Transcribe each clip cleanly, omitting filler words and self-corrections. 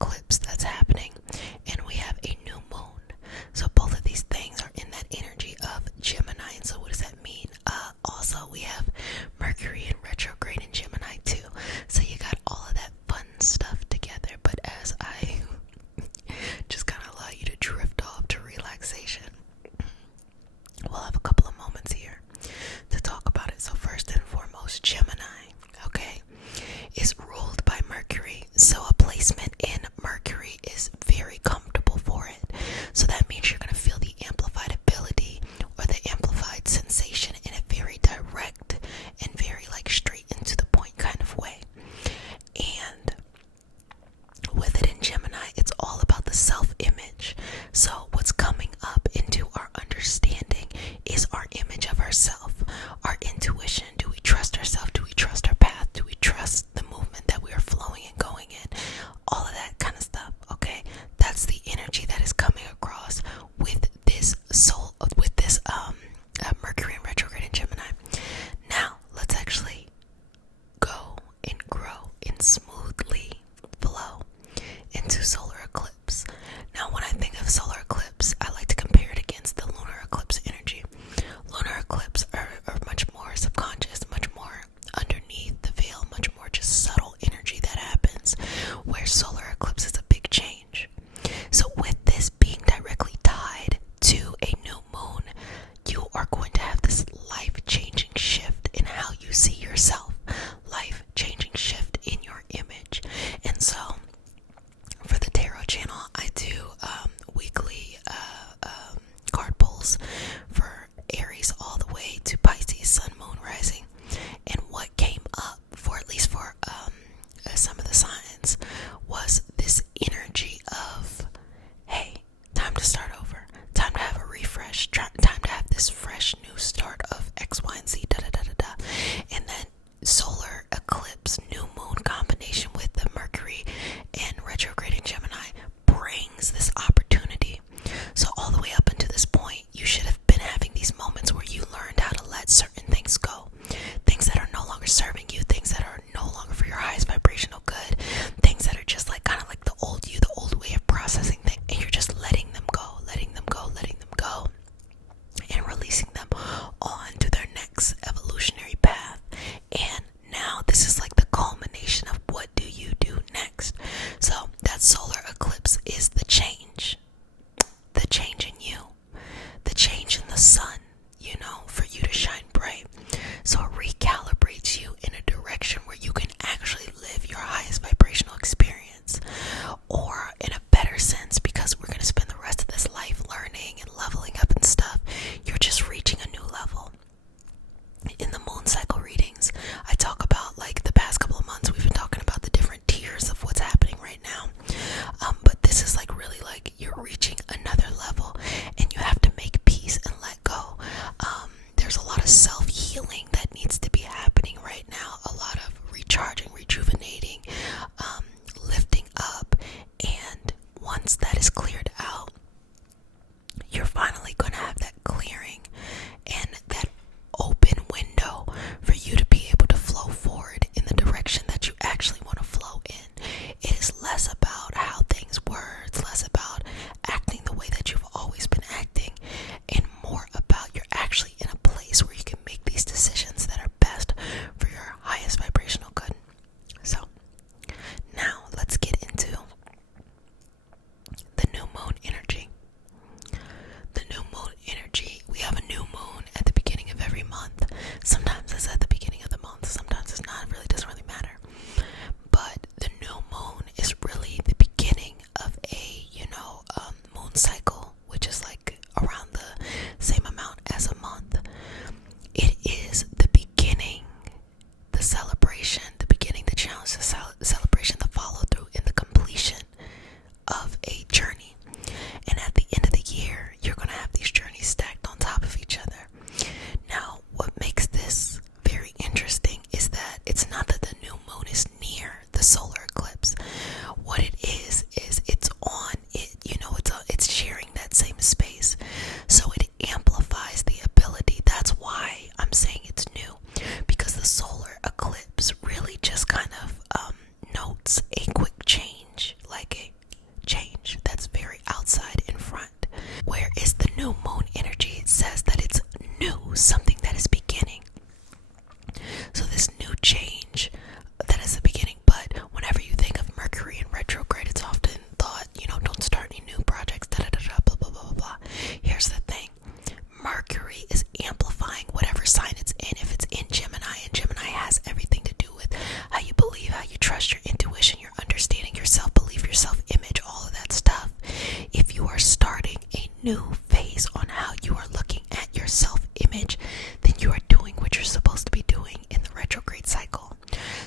eclipse that's happening, and we have a new moon. So both of these things are in that energy of Gemini. And so what does that mean? Also, we have Mercury in retrograde in Gemini too. So you got all of that fun stuff together. But as I just kind of allow you to drift off to relaxation, we'll have a couple of moments here to talk about it. So first and foremost, Gemini, okay, is ruled by Mercury. So a placement in Mercury is very comfortable for it. So that means you're going to feel the amplified ability or the amplified sensation in a very direct and very like straight into the point kind of way. And with it in Gemini, it's all about the self-image. So what's coming up into our understanding is our image of ourselves, our intuition. Do we trust ourselves? Do we trust our path? Do we trust the movement that we are flowing and going in? All of that kind of stuff, okay? That's the energy that is coming across with this Mercury in retrograde in Gemini. Now, let's actually go and grow and smoothly flow into solar eclipse. Now, when I think of solar eclipse, I like to compare it against the lunar eclipse energy. Lunar eclipse are much more subconscious, much more underneath the veil, much more just subtle energy that happens, where solar eclipse is a big change. So with this being directly tied to a new moon, you are going to have this life-changing shift in how you see yourself, life-changing shift in your image. And so for the tarot channel, I do weekly card pulls for Aries all the way to Pisces, Sun, Moon, Rising. And what came up, for at least for some of the signs, was this new phase on how you are looking at your self-image, then you are doing what you're supposed to be doing in the retrograde cycle.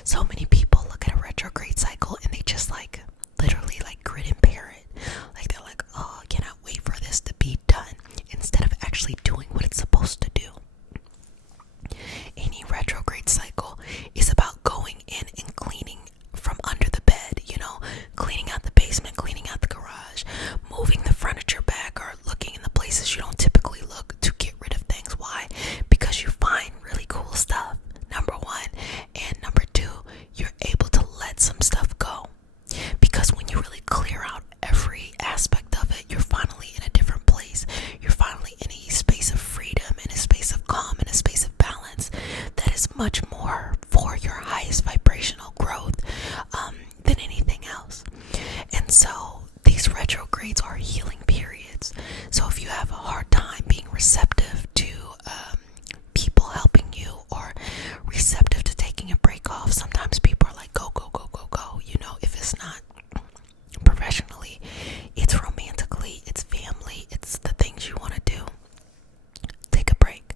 So many people look at a retrograde cycle and they just like literally like grin and bear it. Like they're like, oh, I cannot wait for this to be done, instead of actually doing what it's supposed to do. Any retrograde cycle is about going in and cleaning from under the bed, cleaning out the basement, cleaning out the garage, moving the furniture back, or looking in the places you don't typically look to get rid of things. Why? Because you find really cool stuff, number one. And number two, you're able to let some stuff go. Because when you really clear out every aspect of it, you're finally in a different place. You're finally in a space of freedom, in a space of calm, in a space of balance that is much more for your highest vibrational growth than anything else. And so these retrogrades are healing periods. So if you have a hard time being receptive to people helping you, or receptive to taking a break off, sometimes people are like, go, go, go, go, go. If it's not professionally, it's romantically, it's family, it's the things you want to do. Take a break.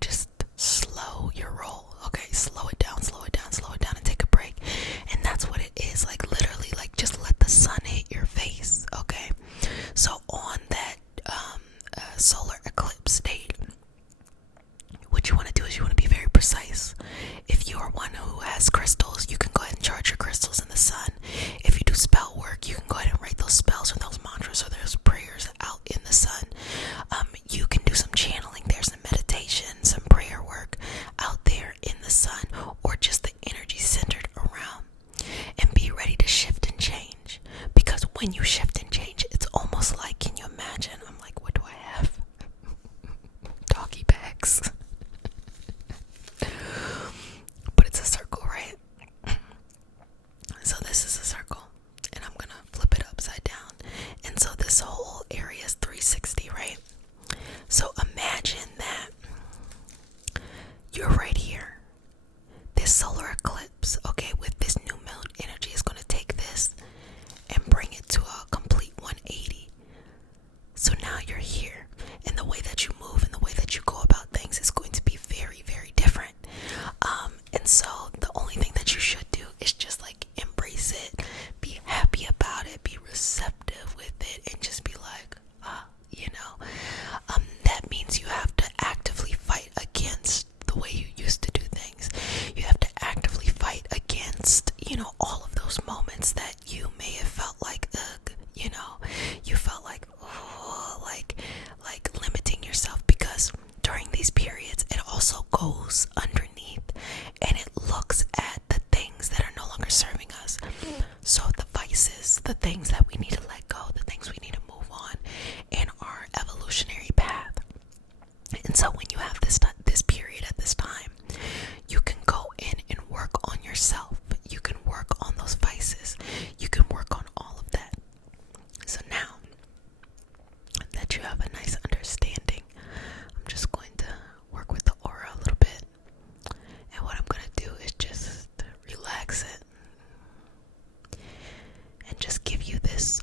Just slow your roll. Okay, slow it down, slow it down, slow it down, and take a break. And that's what it is. Like literally, like just let the sun hit your face. Okay. So on that solar eclipse date, what you want to do is you want to be very precise. If you are one who has crystals, you can go ahead and charge your crystals in the sun. If you do spell work, you can go ahead and write those spells or those mantras or those prayers out in the sun. You can do some channeling. There's some meditation, some prayer work out there in the sun, or just the energy centered around. And be ready to shift and change. Because when you shift and change, it's almost like, can you imagine? I'm like, what do I have? Doggy bags. But it's a circle, right? So this is a circle, and I'm gonna flip it upside down. And so this whole area is 360, right? So imagine that you're right here. This solar eclipse, okay, with this new moon energy, is going to take this and bring it to a complete 180. So now you're here, and the way that you move and the way that you go about things is going to be very, very different. And so the only thing that you should do is just like embrace it, be happy about it, be receptive with it, and just be like, that means you have to actively fight against the way you used to do things. You have to actively fight against, all of those moments that you may have felt like, ugh, you felt like, oh, like limiting yourself, because during these periods, it also goes underneath and it looks at the things that are no longer serving us. So the vices, the things that we need to let go, the things we need to move on in our evolutionary path. And so when you have this period at this time, you can go in and work on yourself. You can work on those vices. You can work on all of that. So now that you have a nice understanding, I'm just going to work with the aura a little bit. And what I'm going to do is just relax it and just give you this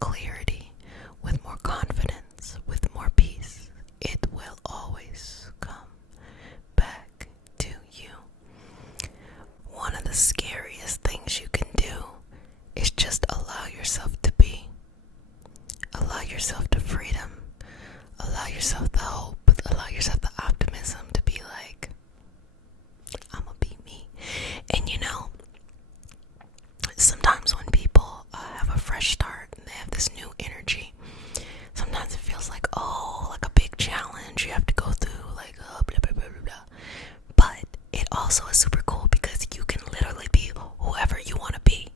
clarity, with more confidence, with more peace. It will always come back to you. One of the scariest things you can do is just allow yourself to be. Allow yourself the freedom. Allow yourself the hope. Allow yourself the optimism to be like, I'ma be me. And you know, sometimes when people have a fresh start and they have this new energy, sometimes it feels like, oh, like a big challenge you have to go through, like, oh, blah, blah, blah, blah, blah. But it also is super cool because you can literally be whoever you want to be.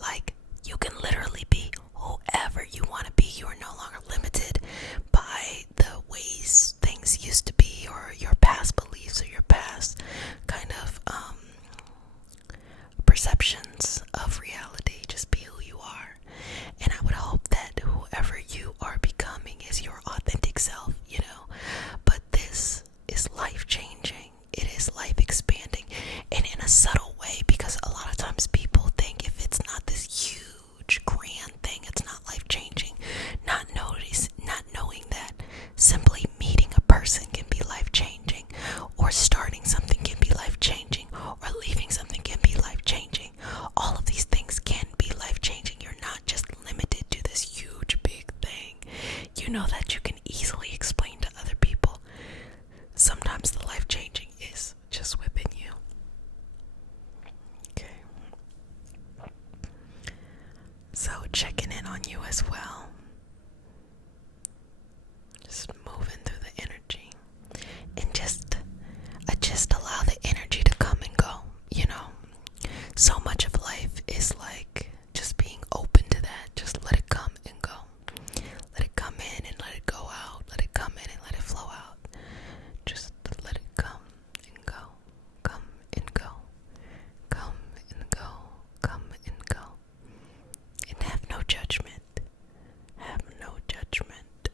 Like, you can literally be whoever you want to be. You are no longer limited by the ways things used to be, or your past beliefs, or your past kind of perceptions of reality. Just be who you are. And I would hope that whoever you are becoming is your authentic self, you know. But this is life changing. It is life expanding, and in a subtle way, because a lot of times people think if it's not this huge grand thing, it's not life changing. Not knowing that simply meeting a person can be life changing, or starting something can be life changing, or leaving something can be life changing. All of these things can be life changing. You're not just limited to this huge big thing. You know that you can easily explain to other people. Sometimes the life changing is just within you. Okay. So checking in on you as well. Just moving through the energy. And just allow the energy to come and go. You know, so much of life is like just being open to that. Just let it come and go. Let it come in and let it go out. Let it come in and let it flow out. Just let it come and go. Come and go. Come and go. Come and go. And have no judgment. Have no judgment.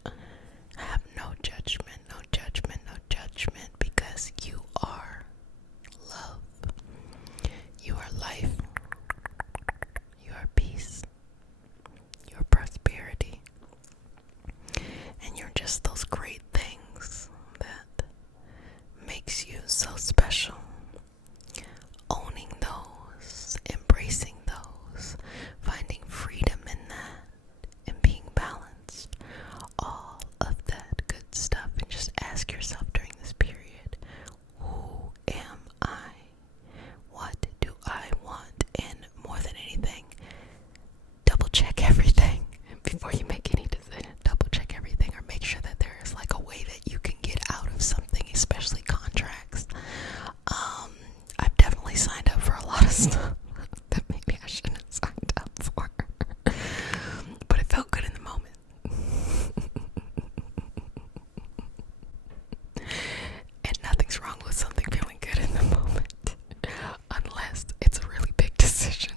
Have no judgment. No judgment. No judgment. Because you are love. You are life. You are peace. You are prosperity. And you're just those great things that makes you so special. Owning those, embracing those, finding freedom in that, and being balanced. All of that good stuff. And just ask yourself during this period, who am I? What do I want? And more than anything, double check everything before you make any decision. Double check everything, or make sure that there is like a way that you can get out of something, especially contracts. I've definitely signed up for a lot of stuff that maybe I shouldn't have signed up for. But it felt good in the moment. And nothing's wrong with something feeling good in the moment, unless it's a really big decision.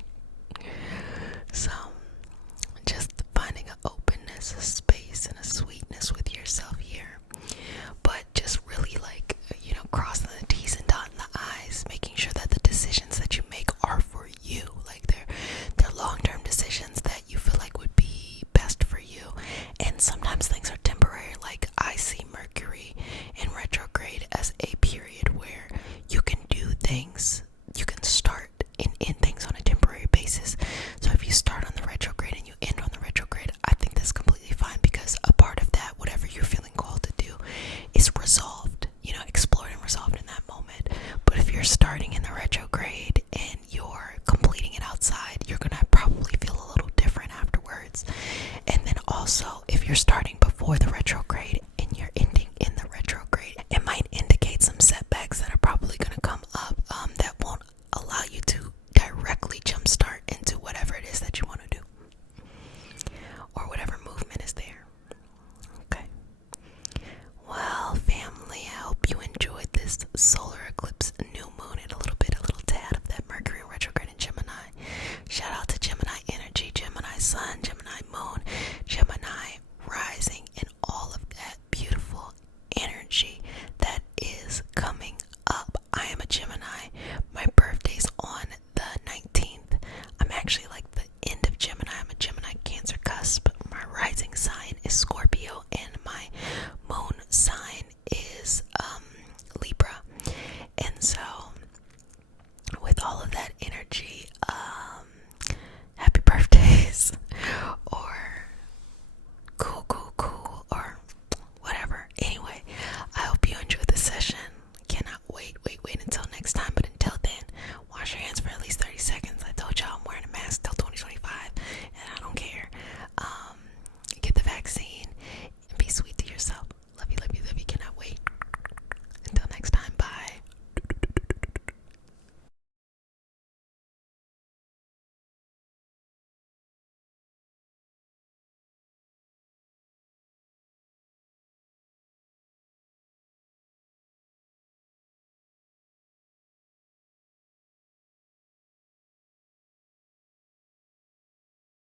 So, just finding an openness, a space, and a sweetness with yourself here. But just really like, you know, crossing the T's and dotting the I's, making sure that the decisions that you make are for you. Like they're long-term decisions that you feel like would be best for you. And sometimes things are temporary. Like I see Mercury in retrograde as a period where you can do things, you can start and end things on a temporary basis. So if you start on the retrograde and you end on the retrograde, I think that's completely fine, because a part of that, whatever you're feeling called to do, is resolved, you know, explored and resolved in that moment. But if you're starting in the retrograde and you're completing it outside, you're gonna probably feel a little different afterwards. And then also, if you're starting before the retrograde